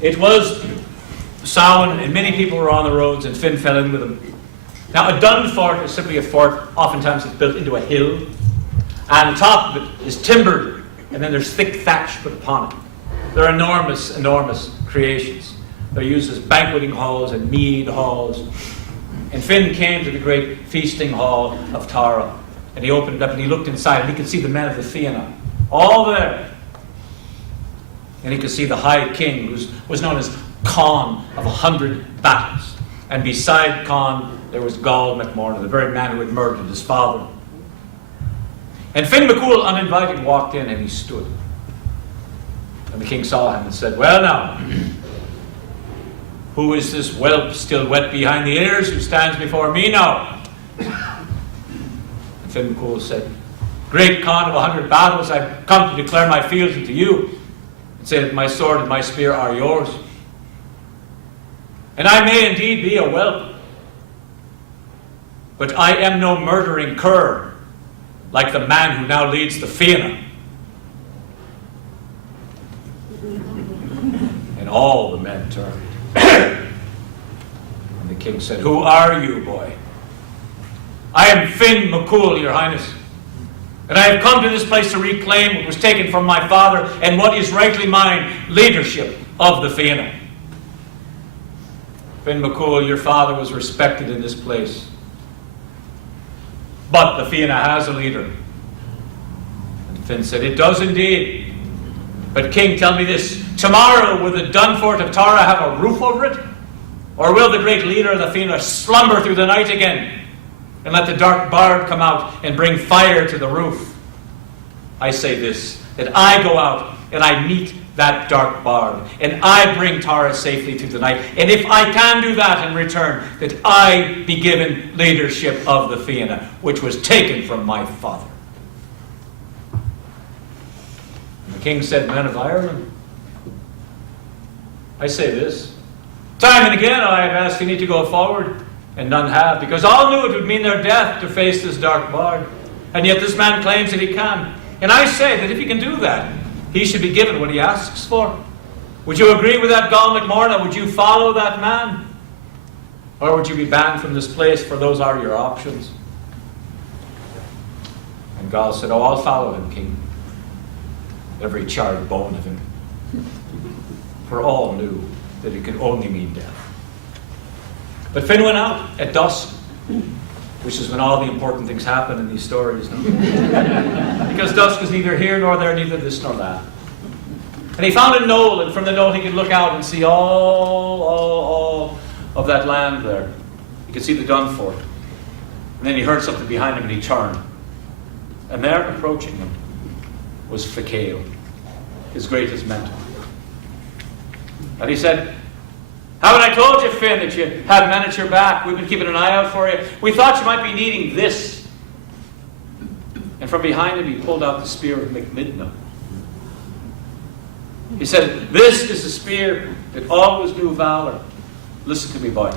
It was Samhain, and many people were on the roads, and Finn fell in with them. Now, a dun fort is simply a fort. Oftentimes it's built into a hill, and the top of it is timbered, and then there's thick thatch put upon it. They're enormous, enormous creations. They're used as banqueting halls and mead halls. And Finn came to the great feasting hall of Tara, and he opened it up, and he looked inside, and he could see the men of the Fianna, all there. And he could see the High King, who was known as Conn of 100 battles. And beside Conn, there was Gall MacMorna, the very man who had murdered his father. And Finn McCool, uninvited, walked in, and he stood. And the king saw him and said, "Well now, who is this whelp still wet behind the ears who stands before me now?" And Finn McCool said, "Great Conn of 100 battles, I've come to declare my fealty to you and say that my sword and my spear are yours. And I may indeed be a whelp, but I am no murdering cur like the man who now leads the Fianna." And all the men turned. And the king said, "Who are you, boy?" "I am Finn McCool, your highness. And I have come to this place to reclaim what was taken from my father and what is rightly mine, leadership of the Fianna." "Finn McCool, your father was respected in this place. But the Fianna has a leader." And Finn said, "It does indeed. But king, tell me this. Tomorrow will the Dunfort of Tara have a roof over it? Or will the great leader of the Fianna slumber through the night again and let the dark bard come out and bring fire to the roof? I say this, that I go out and I meet that dark bard, and I bring Tara safely through the night. And if I can do that in return, that I be given leadership of the Fianna, which was taken from my father." And the king said, "Men of Ireland, I say this. Time and again I have asked any to go forward, and none have, because all knew it would mean their death to face this dark bard. And yet this man claims that he can. And I say that if he can do that, he should be given what he asks for. Would you agree with that, Gall MacMorna? Would you follow that man? Or would you be banned from this place, for those are your options?" And Gall said, "Oh, I'll follow him, king. Every charred bone of him." For all knew that it could only mean death. But Finn went out at dusk, which is when all the important things happen in these stories. No? Because dusk is neither here nor there, neither this nor that. And he found a knoll, and from the knoll he could look out and see all of that land there. He could see the Dunfort. And then he heard something behind him, and he turned. And there, approaching him, was Ficale, his greatest mentor. And he said, "Haven't I told you, Finn, that you have men at your back? We've been keeping an eye out for you. We thought you might be needing this." And from behind him, he pulled out the spear of Macmidna. He said, "This is the spear that always knew valor. Listen to me, boy.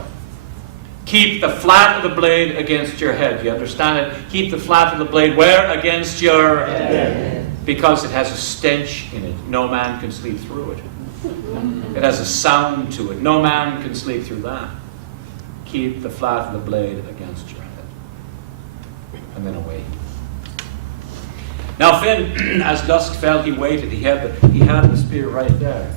Keep the flat of the blade against your head." You understand it? Keep the flat of the blade where? Against your head. Because it has a stench in it. No man can sleep through it. It has a sound to it. No man can sleep through that. Keep the flat of the blade against your head. And then away. Now Finn, as dusk fell, he waited. He had the spear right there.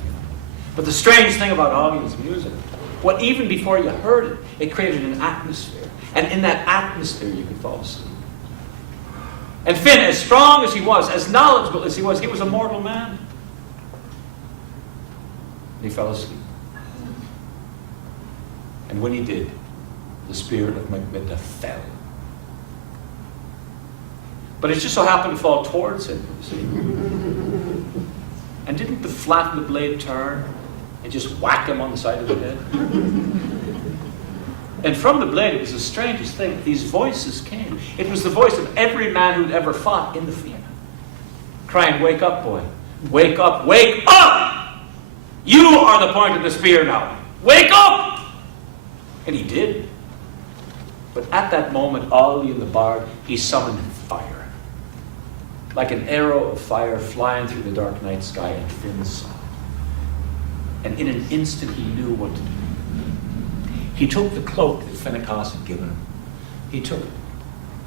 But the strange thing about Augie's music, what even before you heard it, it created an atmosphere. And in that atmosphere you could fall asleep. And Finn, as strong as he was, as knowledgeable as he was a mortal man. And he fell asleep. And when he did, the spear of Macmidna fell. But it just so happened to fall towards him, you see. And didn't the flat of the blade turn and just whack him on the side of the head? And from the blade, it was the strangest thing. These voices came. It was the voice of every man who'd ever fought in the Fianna, crying, "Wake up, boy. Wake up. Wake up! You are the point of the spear now. Wake up!" And he did. But at that moment, Ollie and the bard, he summoned fire. Like an arrow of fire flying through the dark night sky, and Finn saw it. And in an instant he knew what to do. He took the cloak that Finnegas had given him. He took it,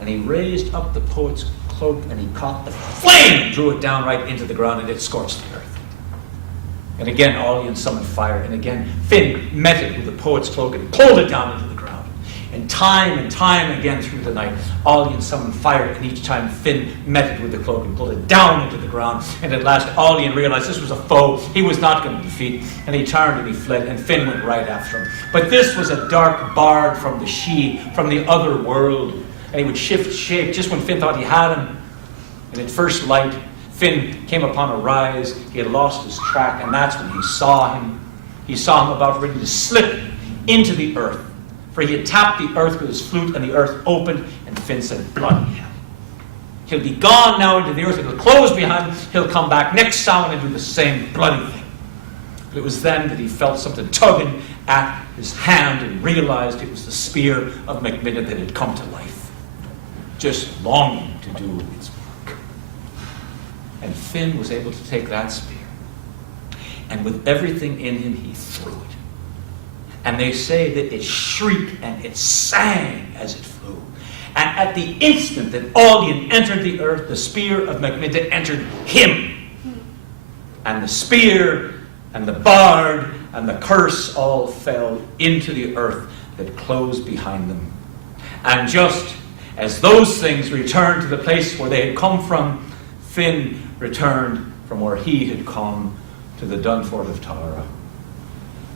and he raised up the poet's cloak, and he caught the flame and drew it down right into the ground, and it scorched the earth. And again, Aullion summoned fire, and again, Finn met it with the poet's cloak and pulled it down into the ground. And time again through the night, Aullion summoned fire, and each time Finn met it with the cloak and pulled it down into the ground. And at last, Aullion realized this was a foe he was not going to defeat, and he turned and he fled, and Finn went right after him. But this was a dark bard from the Sidhe, from the other world, and he would shift shape just when Finn thought he had him. And at first light, Finn came upon a rise. He had lost his track, and that's when he saw him. He saw him about ready to slip into the earth. For he had tapped the earth with his flute, and the earth opened, and Finn said, bloody hell. He'll be gone now into the earth. It'll close behind him. He'll come back next sound and do the same bloody thing. But it was then that he felt something tugging at his hand and realized it was the spear of Macmillan that had come to life, just longing to do its work. And Finn was able to take that spear, and with everything in him, he threw it. And they say that it shrieked and it sang as it flew. And at the instant that Aullion entered the earth, the spear of Macmillan entered him. And the spear and the bard and the curse all fell into the earth that closed behind them. And just as those things returned to the place where they had come from, Finn returned from where he had come to the Dunfort of Tara.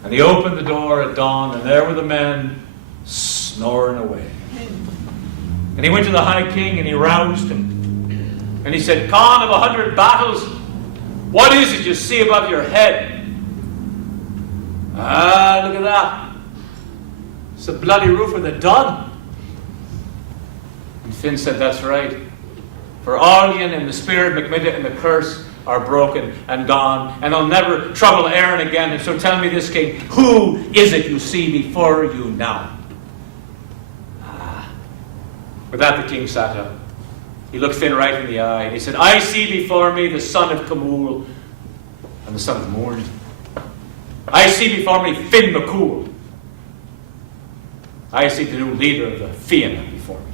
And he opened the door at dawn, and there were the men snoring away. And he went to the High King, and he roused him. And he said, Khan of 100 battles, what is it you see above your head? Ah, look at that. It's the bloody roof of the Dun. And Finn said, that's right. For Aullion and the spirit, Macmillan and the curse are broken and gone, and they'll never trouble Erin again. And so tell me this, King, who is it you see before you now? With that the king sat up. He looked Finn right in the eye, and he said, I see before me the son of Camul and the son of Morn. I see before me Finn McCool. I see the new leader of the Fianna before me.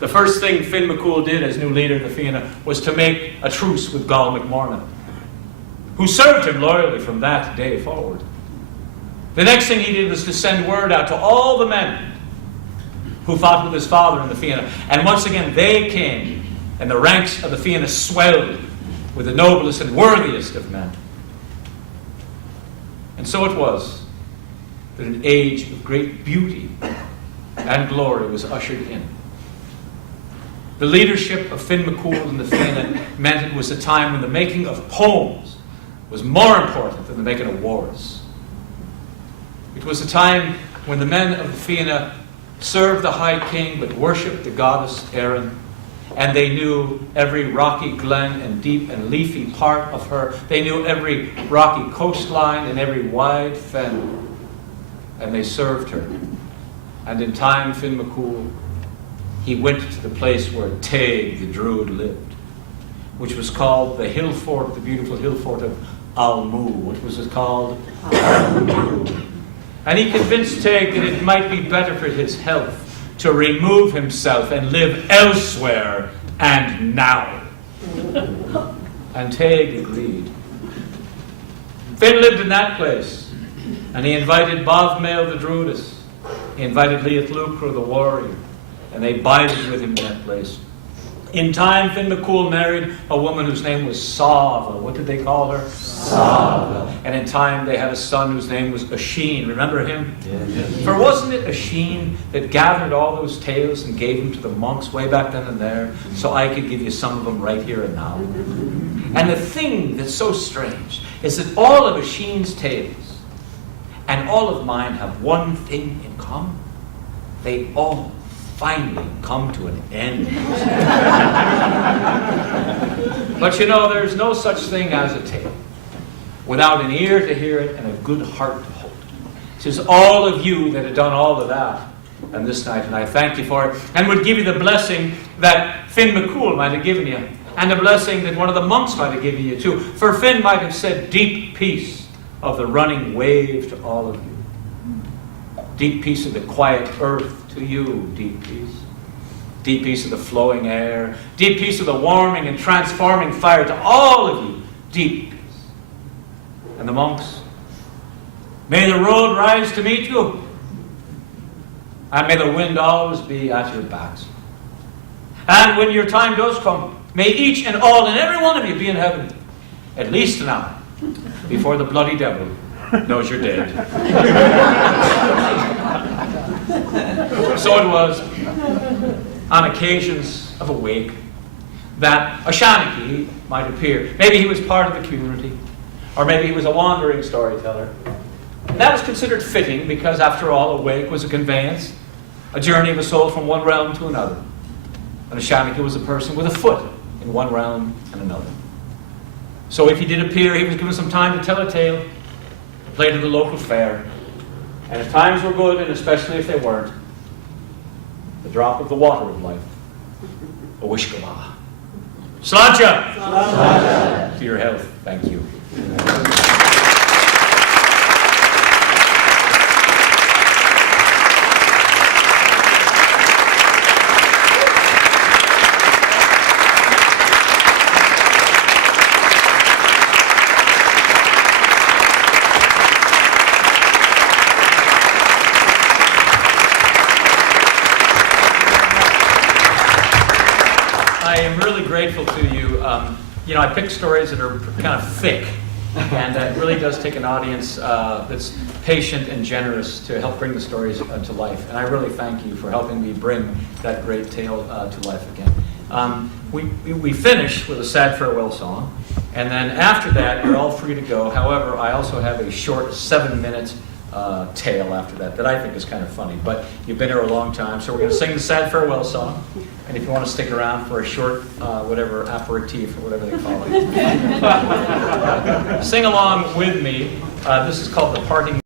The first thing Finn McCool did as new leader of the Fianna was to make a truce with Gall McMornan, who served him loyally from that day forward. The next thing he did was to send word out to all the men who fought with his father in the Fianna. And once again they came, and the ranks of the Fianna swelled with the noblest and worthiest of men. And so it was that an age of great beauty and glory was ushered in. The leadership of Finn McCool in the Fianna meant it was a time when the making of poems was more important than the making of wars. It was a time when the men of the Fianna served the High King but worshipped the goddess Erin, and they knew every rocky glen and deep and leafy part of her. They knew every rocky coastline and every wide fen, and they served her. And in time, Finn McCool, he went to the place where Taig the Druid lived, which was called the hill fort, the beautiful hill fort of Almu. What was it called? Almu. And he convinced Taig that it might be better for his health to remove himself and live elsewhere and now. And Taig agreed. Finn lived in that place, and he invited Bovmail the Druidess. He invited Leith Lucre the warrior, and they bided with him in that place. In time, Finn McCool married a woman whose name was Sava. What did they call her? Sava. And in time, they had a son whose name was Asheen. Remember him? Yes. For wasn't it Asheen that gathered all those tales and gave them to the monks way back then and there, so I could give you some of them right here and now? And the thing that's so strange is that all of Asheen's tales and all of mine have one thing in common. They all finally come to an end. But you know, there's no such thing as a tale without an ear to hear it and a good heart to hold it. It is all of you that have done all of that and this night, and I thank you for it, and would give you the blessing that Finn McCool might have given you And a blessing that one of the monks might have given you too. For Finn might have said, deep peace of the running wave to all of you. Deep peace of the quiet earth to you, deep peace. Deep peace of the flowing air. Deep peace of the warming and transforming fire to all of you, deep peace. And the monks, may the road rise to meet you. And may the wind always be at your backs. And when your time does come, may each and all and every one of you be in heaven at least an hour before the bloody devil knows you're dead. So it was on occasions of a wake that a Shanachie might appear. Maybe he was part of the community, or maybe he was a wandering storyteller. And that was considered fitting because, after all, a wake was a conveyance, a journey of a soul from one realm to another. And a Shanachie was a person with a foot in one realm and another. So if he did appear, he was given some time to tell a tale, to play to the local fair. And if times were good, and especially if they weren't, the drop of the water of life, a wishkala. Sláinte! To your health. Thank you. I am really grateful to you. I pick stories that are kind of thick, and it really does take an audience that's patient and generous to help bring the stories to life. And I really thank you for helping me bring that great tale to life again. We finish with a sad farewell song, and then after that, you're all free to go. However, I also have a short 7-minute tale after that I think is kind of funny. But you've been here a long time, so we're going to sing the sad farewell song. And if you want to stick around for a short, whatever, aperitif or whatever they call it, sing along with me. This is called The Parting